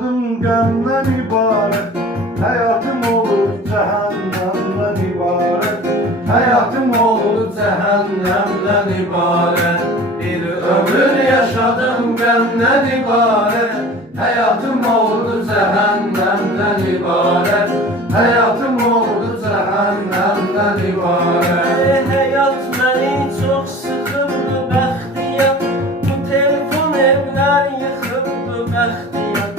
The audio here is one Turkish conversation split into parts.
yaşadım gemden ibaret. Hayatım olur cehennemden ibaret. Hayatım oldu cehennemden ibaret. Bir ömür yaşadım benden ibaret. Hayatım oldu cehennemden ibaret. Hayatım oldu cehennemden ibaret. Hayat beni çok sıkıldı bəxtiyar. Bu telefon evler yıkıldı bəxtiyar.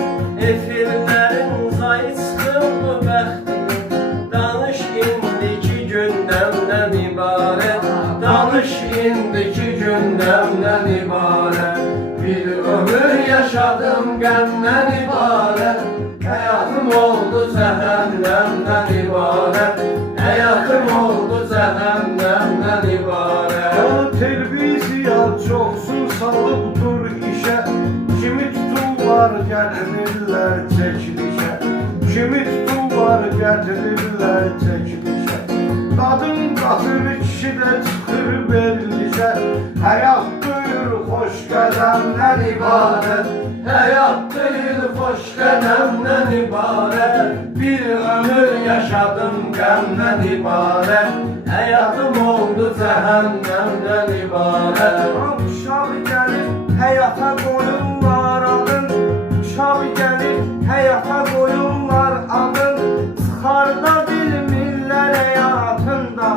Efirlerin zayı sıkıldı bəxtiyar. Danış indiki gündemden ibaret. Danış indiki gündemden ibaret. Bir ömür yaşadım gemden ibaret. Hayatım oldu cehennemden ibaret. Hayatım oldu cehennemden ibaret. Ya terbiyesiz çoksun salıp dur işe. Kimi tuturlar getirirler çekilişe. Kimi tuturlar getirirler çekilişe. Kadın katır kişi de çıkır verilişe. Hayat buyur hoş qədəmdən ibaret. Hayat değil hoş kademden ibaret. Bir ömür yaşadım gemden ibaret. Hayatım oldu cehennemden ibaret. Uşaq gəlir həyata qoyunlar adın. Uşaq gəlir həyata qoyunlar adın. Çıxarda bilmirlər həyatında.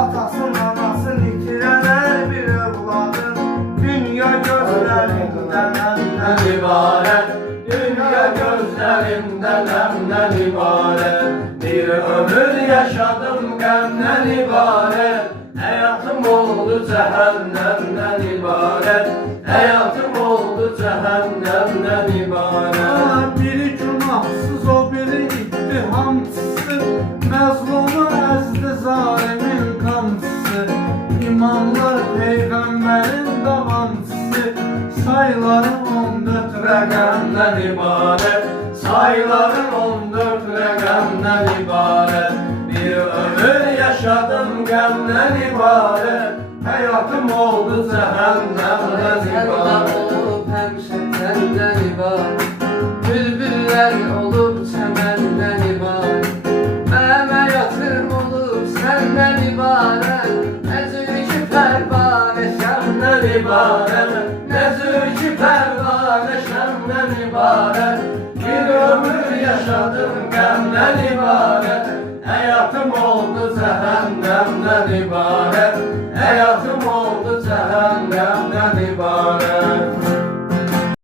Atasın anasın itirələr bir övladın. Dünya gözlərindən əmdən ibaret. Dünya gözlerimden emden ibaret. Bir ömür yaşadım gemden ibaret. Hayatım oldu cehennemden ibaret. Hayatım oldu cehennemden ibaret. Biri günahsız o biri ittihamçısı. Məzlumu əzdi zalimin kamçısı. İmanlar peygamberin davamçısı. Sayıların 14 Rəqəmdən ibaret. Sayıların 14 rəqəmdən ibaret. Bir ömür yaşadım gemden ibaret. Hayatım oldu cehennemden ibaret. Olup həmişə səndən ibarət. Bülbüllər olub çəməndən ibarət. Mənim həyatım olub səndən ibarət. Əzülki pərvanə şəmdən ibaret. Nezülki pervane şemden ibaret. Bir ömür yaşadım gemden ibaret. Hayatım oldu cehennemden ibaret. Hayatım oldu cehennemden